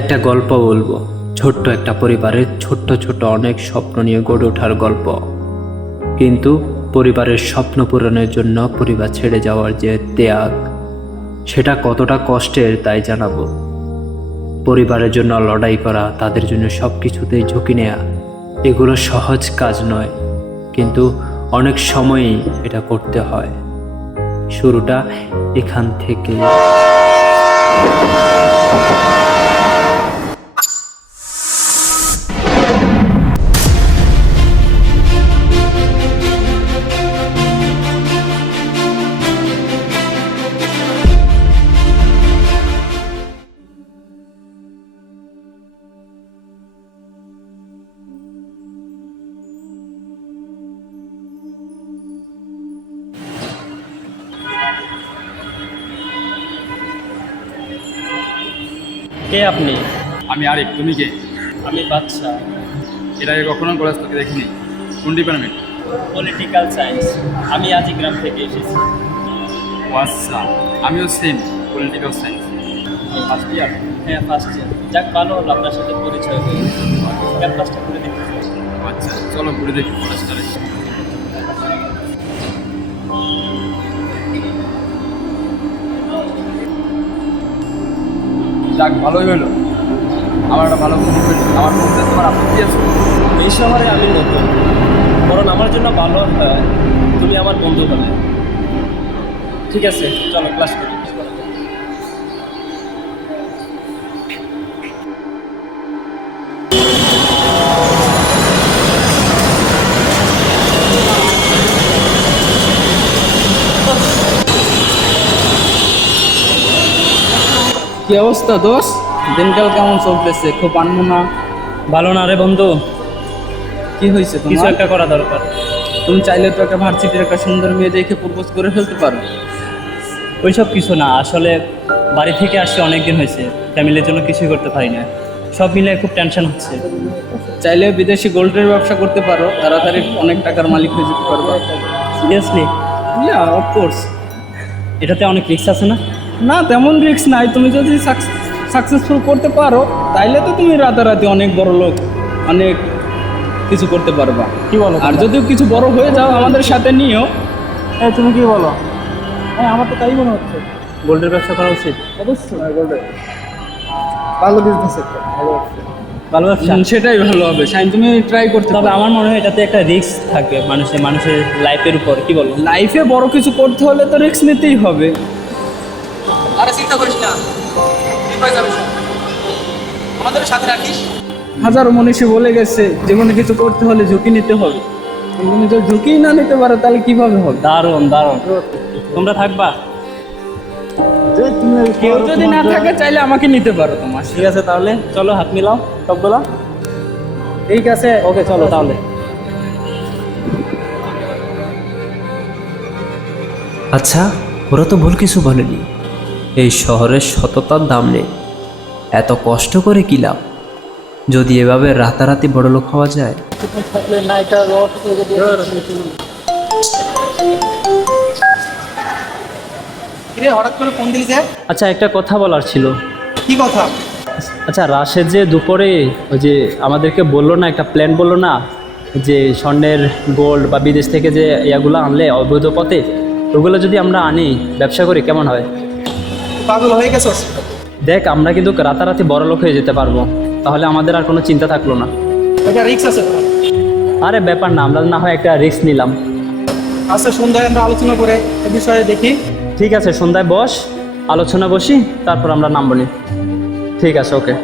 একটা গল্প বলবো। ছোট্ট একটা পরিবারের ছোট্ট ছোট্ট অনেক স্বপ্ন নিয়ে গড়ে ওঠার গল্প। কিন্তু পরিবারের স্বপ্ন পূরণের জন্য পরিবার ছেড়ে যাওয়ার যে ত্যাগ, সেটা কতটা কষ্টের তাই জানাবো। পরিবারের জন্য লড়াই করা, তাদের জন্য সব কিছুতেই ঝুঁকি নেওয়া, এগুলো সহজ কাজ নয়, কিন্তু অনেক সময়ই এটা করতে হয়। শুরুটা এখান থেকে। কে আপনি? আমি আরিফ। তুমি কে? আমি বাদশা। এর আগে কখনো কলেজ তোকে দেখিনি। কোন ডিপার্টমেন্ট? Political science. আমি আজই গ্রাম থেকে এসেছি। ও আচ্ছা, আমিও same, political science. First year? হ্যাঁ, ফার্স্ট ইয়ার। যাক, ভালো হলো আপনার সাথে পরিচয় হয়ে। ক্যাম্পাসটা ঘুরে দেখতে চাই। আচ্ছা, চলো ঘুরে দেখি কলেজটা। যাক, ভালোই হলো। আমার একটা ভালো বন্ধু হয়েছে। আমার বন্ধু তোমার আপত্তি আছে? এই শহরে আমি নতুন, বরং আমার জন্য ভালো হয় তুমি আমার বন্ধু হবে। ঠিক আছে, চলো ক্লাস করি। কি অবস্থা দোষ? দিনকাল কেমন চলতেছে? খুব আনমনা। ভালো না রে বন্ধু, কি হয়েছে কিছু তোমার? একটা করা দরকার। তুমি চাইলে তো একটা ভার্সিটির একটা সুন্দর মেয়ে দেখে প্রপোজ করে ফেলতে পারো। ওইসব কিছু না, আসলে বাড়ি থেকে আসছে অনেক দিন হয়েছে, ফ্যামিলির জন্য কিছুই করতে পারি না। সব মিলে খুব টেনশন হচ্ছে। চাইলে বিদেশি গোল্ডের ব্যবসা করতে পারো, তাড়াতাড়ি অনেক টাকার মালিক হয়ে যেতে পারবে। সিরিয়াসলি? ইয়া, অফকোর্স। এটাতে অনেক রিস্ক আছে না? না, তেমন রিস্ক নাই। তুমি যদি সাকসেসফুল করতে পারো তাইলে তো তুমি রাতারাতি অনেক বড় লোক, অনেক কিছু করতে পারবা। কি বলো? আর যদিও কিছু বড় হয়ে যাও আমাদের সাথে নিও। তুমি কি বলো? হ্যাঁ, আমার তো তাই মনে হচ্ছে। গোল্ডের ব্যবসা করা উচিত। অবশ্যই গোল্ডের ভালো বিজনেস একটা। ভালো ব্যবসা। সেটাই ভালো হবে শাইন, তুমি ট্রাই করতে তবে পারো। আমার মনে হয় এটাতে একটা রিস্ক থাকবে মানুষের লাইফের উপর। কি বলো? লাইফে বড় কিছু করতে হলে তো রিস্ক নিতেই হবে। আরে চিন্তা করিস না, তুই হয়ে যাবে সব। আমাদের সাথে রাখিস। হাজারো মনীষী বলে গেছে জীবনে কিছু করতে হলে ঝুঁকি নিতে হবে। তুমি যদি ঝুঁকিই না নিতে পারো তাহলে কিভাবে হবে? দারুণ দারুণ। তোমরা থাকবা? কেউ যদি না থাকে চাইলে আমাকে নিতে পারো তোমার। ঠিক আছে, তাহলে চলো হাত মিলাও সবগুলা। ঠিক আছে, ওকে, চলো তাহলে। আচ্ছা, ওরা তো ভুল কিছু বলেনি। এই শহরের সততার দাম নেই। এত কষ্ট করে কি লাভ যদি এভাবে রাতারাতি বড়লোক হওয়া যায়? কিরে, হঠাৎ করে ফোন দিলি যে? আচ্ছা, একটা কথা বলার ছিল। কি কথা? আচ্ছা, রাশেদ যে দুপুরে ওই যে আমাদেরকে বললো না, একটা প্ল্যান বললো না, যে স্বর্ণের গোল্ড বা বিদেশ থেকে যে ইয়াগুলো আনলে অবৈধ পথে, ওগুলো যদি আমরা আনি ব্যবসা করি কেমন হয়? তুই পাগল হয়ে গেছস? দেখ, আমরা কিন্তু রাতারাতি বড়লোক হয়ে যেতে পারবো। তাহলে আমাদের আর কোনো চিন্তা থাকলো না। এটা রিক্স আছে তো। আরে ব্যাপার না, আমরা না হয় একটা রিস্ক নিলাম। আচ্ছা, সন্ধ্যায় আমরা আলোচনা করে এ বিষয়ে দেখি। ঠিক আছে, সন্ধ্যায় বস, আলোচনা বসি, তারপর আমরা নামবো নি। ঠিক আছে, ওকে।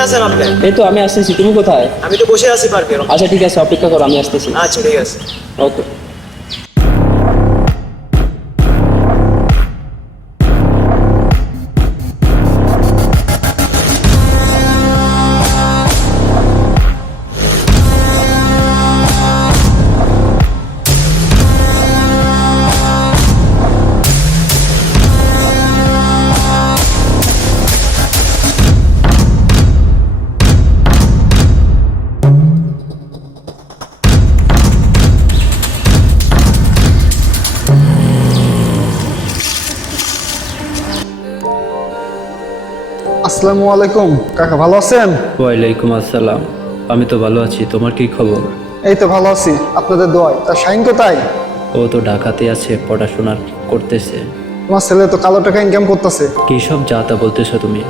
কোথায় আছেন আপনি? এই তো আমি আসতেছি, তুমি কোথায়? আমি তো বসে আছি পার্কে। আচ্ছা ঠিক আছে, অপেক্ষা করো, আমি আসতেছি। আচ্ছা ঠিক আছে। ওকে। আসসালামু আলাইকুম কাকা, ভালো আছেন? ওয়ালাইকুম আসসালাম। আমি তো ভালো আছি, তোমার কি খবর? এই তো ভালো আছি, আপনাদের দোয়ায়। তা শাহিন কোথায়? ও তো ঢাকাতে আছে, পড়াশোনা করতেছে। তোমার ছেলে তো কালো টাকা ইনকাম করতেছে। কি সব যা তা বলতেছো তুমি?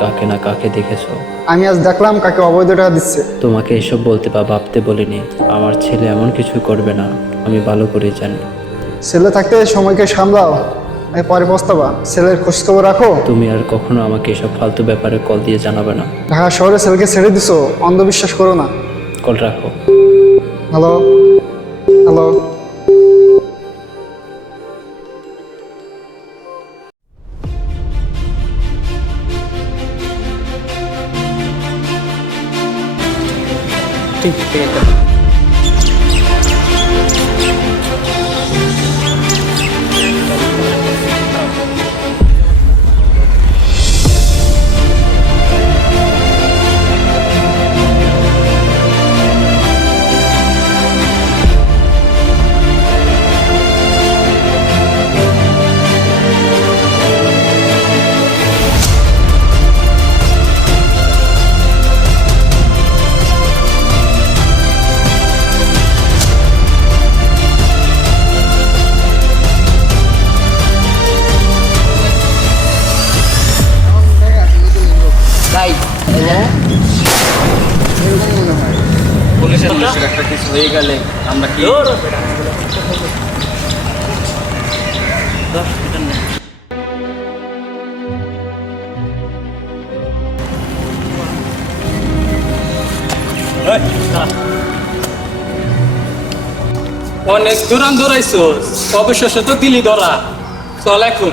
কাকে না কাকে দেখেছো? আমি আজ দেখলাম কাকে অবৈধ টাকা দিচ্ছে। তোমাকে এসব বলতে বা ভাবতে বলিনি। আমার ছেলে এমন কিছু করবে না, আমি ভালো করে জানি। ছেলে থাকতে সময়কে সামলাও, পরে পস্তাবা। ছেলের খোঁজ খবর রাখো। তুমি আর কখনো আমাকে এসব ফালতু ব্যাপারে কল দিয়ে জানাবে না। ঢাকা শহরে ছেলেকে ছেড়ে দিছো, অন্ধবিশ্বাস করো না। কল রাখো। Hello hello. ঠিক ঠিক আছে। পুলিশের একটা কিছু হয়ে গেলে আমরা কি অনেক দূরান দৌড়াইছো, অবশেষে তো দিলি ধরা। চল এখন।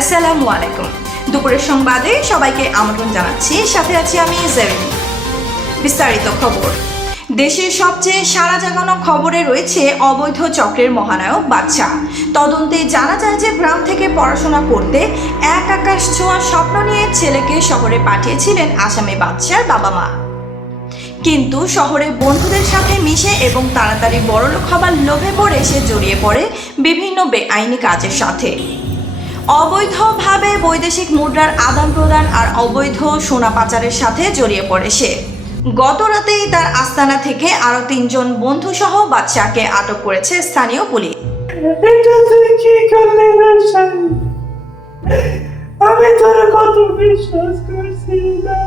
আসসালামু আলাইকুম। দুপুরের সংবাদে সবাইকে আমন্ত্রণ জানাচ্ছি, সাথে আছি আমি জেরিন। বিস্তারিত খবর। দেশের সবচেয়ে সাড়া জাগানো খবরে রয়েছে অবৈধ চক্রের মহানায়ক বাদশা। তদন্তে জানা যায় যে গ্রাম থেকে পড়াশোনা করতে এক আকাশ ছোঁয়া স্বপ্ন নিয়ে ছেলেকে শহরে পাঠিয়েছিলেন আসামি বাদশার বাবা মা। কিন্তু শহরে বন্ধুদের সাথে মিশে এবং তাড়াতাড়ি বড়লোক হবার লোভে পড়ে সে জড়িয়ে পড়ে বিভিন্ন বেআইনি কাজের সাথে। অবৈধভাবে বৈদেশিক মুদ্রার আদান প্রদান আর অবৈধ সোনা পাচারের সাথে জড়িয়ে পড়ে সে। গত রাতেই তার আস্তানা থেকে আরো 3 জন বন্ধু সহ বাদশাকে আটক করেছে স্থানীয় পুলিশ। আমি তোর কত বিশ্বাস করছি না,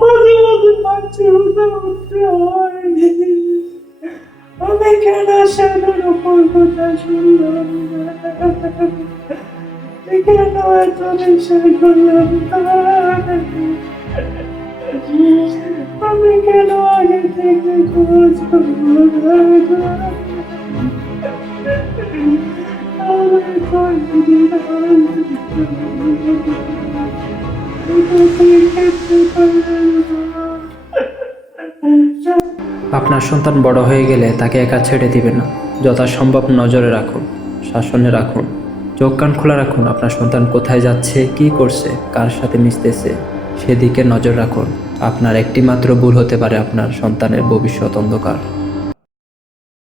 মাঝে মাঝে পাচ্ছি উঠতে হয়। আমি কেন সামনের উপর কথা শুনলাম না, কেন এত বিশ্বাস করলাম না, আমি কেন আগে থেকে খোঁজ করবো না, আমি কয়েকদিন আপনার সন্তান বড় হয়ে গেলে তাকে একা ছেড়ে দিবেন না। যথাসম্ভব নজরে রাখুন, শাসনে রাখুন, চোখ কান খোলা রাখুন। আপনার সন্তান কোথায় যাচ্ছে, কি করছে, কার সাথে মিশতেছে, সেদিকে নজর রাখুন। আপনার একটি মাত্র ভুল হতে পারে আপনার সন্তানের ভবিষ্যৎ অন্ধকার।